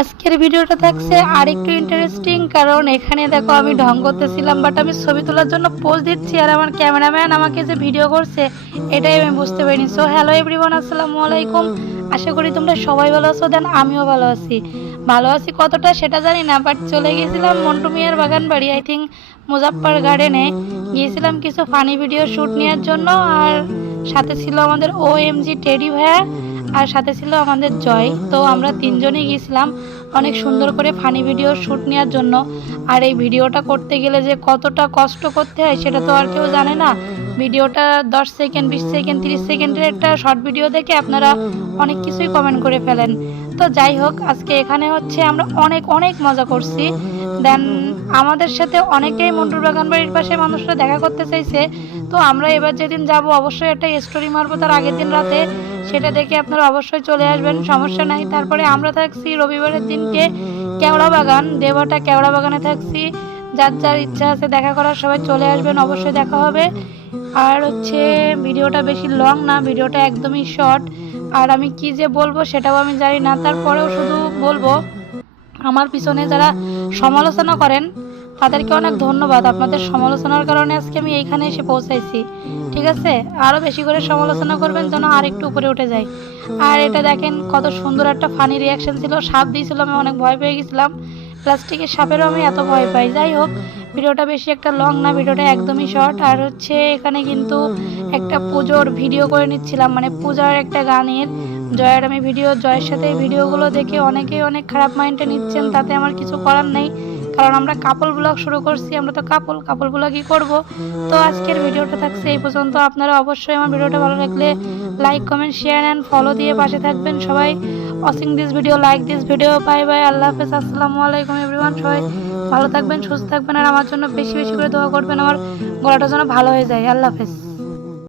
আজকের ভিডিওটা থাকছে আরেকটু ইন্টারেস্টিং কারণ এখানে দেখো আমি ঢং করতেছিলাম বাট আমি ছবি তোলার জন্য পোজ দিচ্ছি আর আমার ক্যামেরাম্যান আমাকে যে ভিডিও করছে, এটাই আমি বুঝতে পারিনি। সো হ্যালো এভরিওয়ান আসসালামু আলাইকুম। আশা করি তোমরা সবাই ভালো আছো দেন আমিও ভালো আছি। ভালো আছি কতটা সেটা জানি না বাট চলে গিয়েছিলাম মন্টু মিয়ার বাগান বাড়ি আই থিঙ্ক মুজাফফর গার্ডেনে গিয়েছিলাম কিছু ফানি ভিডিও শ্যুট নেওয়ার জন্য, আর সাথে ছিল আমাদের ও এম জি টেডি ভাইয়া। আর সাথে ছিল আমাদের জয়। তো আমরা তিনজনই গিয়েছিলাম অনেক সুন্দর করে ফানি ভিডিও শ্যুট নেওয়ার জন্য। আর এই ভিডিওটা করতে গেলে যে কতটা কষ্ট করতে হয় সেটা তো আর কেউ জানে না। ভিডিওটা দশ সেকেন্ড বিশ সেকেন্ড তিরিশ সেকেন্ডের একটা শর্ট ভিডিও দেখে আপনারা অনেক কিছুই কমেন্ট করে ফেলেন। তো যাই হোক, আজকে এখানে হচ্ছে আমরা অনেক অনেক মজা করছি। দেন আমাদের সাথে অনেকেই মন্টুর বাগান বাড়ির পাশে মানুষরা দেখা করতে চাইছে। তো আমরা এবার যেদিন যাব, অবশ্যই একটা স্টোরি মারবো তার আগের দিন রাতে। সেটা দেখে আপনারা অবশ্যই চলে আসবেন, সমস্যা নাই। তারপরে আমরা থাকছি রবিবারের দিনকে কেওড়া বাগান দেবটা কেওড়া বাগানে থাকছি। যার যার ইচ্ছা আছে দেখা করার সবাই চলে আসবেন, অবশ্যই দেখা হবে। আর হচ্ছে ভিডিওটা বেশি লং না, ভিডিওটা একদমই শর্ট। আর আমি কি যে বলব সেটাও আমি জানি না, তারপরেও শুধু বলব, আমার পিছনে যারা সমালোচনা করেন তাদেরকে অনেক ধন্যবাদ। আপনাদের সমালোচনার কারণে আজকে আমি এইখানে এসে পৌঁছাইছি। ঠিক আছে? আরও বেশি করে সমালোচনা করবেন যেন আর একটু উপরে উঠে যায় আর এটা দেখেন, কত সুন্দর একটা ফানি রিয়াকশন ছিল। সাপ দিয়েছিল, আমি অনেক ভয় পেয়ে গেছিলাম। প্লাস্টিকের সাপেরও আমি এত ভয় পাই। যাই হোক, ভিডিওটা বেশি একটা লং না, ভিডিওটা একদমই শর্ট আর হচ্ছে এখানে কিন্তু একটা পুজোর ভিডিও করে নিচ্ছিলাম। মানে পূজার একটা গানের। জয়ের আমি ভিডিও জয়ের সাথে ভিডিওগুলো দেখে অনেকেই অনেক খারাপ মাইন্ডে নিচ্ছেন। তাতে আমার কিছু করার নেই। কারণ আমরা কাপল ব্লগ শুরু করছি, আমরা তো কাপল কাপল ব্লগই করব। তো আজকের ভিডিওটা থাকছে এই পর্যন্ত। আপনারা অবশ্যই আমার ভিডিওটা ভালো লাগলে like comment share and follow দিয়ে পাশে থাকবেন। সবাই watching this video like this video bye bye আল্লাহ হাফেজ। আসসালামু আলাইকুম এভরিওয়ান সবাই ভালো থাকবেন, সুস্থ থাকবেন। আর আমার জন্য বেশি বেশি করে দোয়া করবেন। আমার গলাটা যেন ভালো হয়ে যায়। আল্লাহ হাফেজ।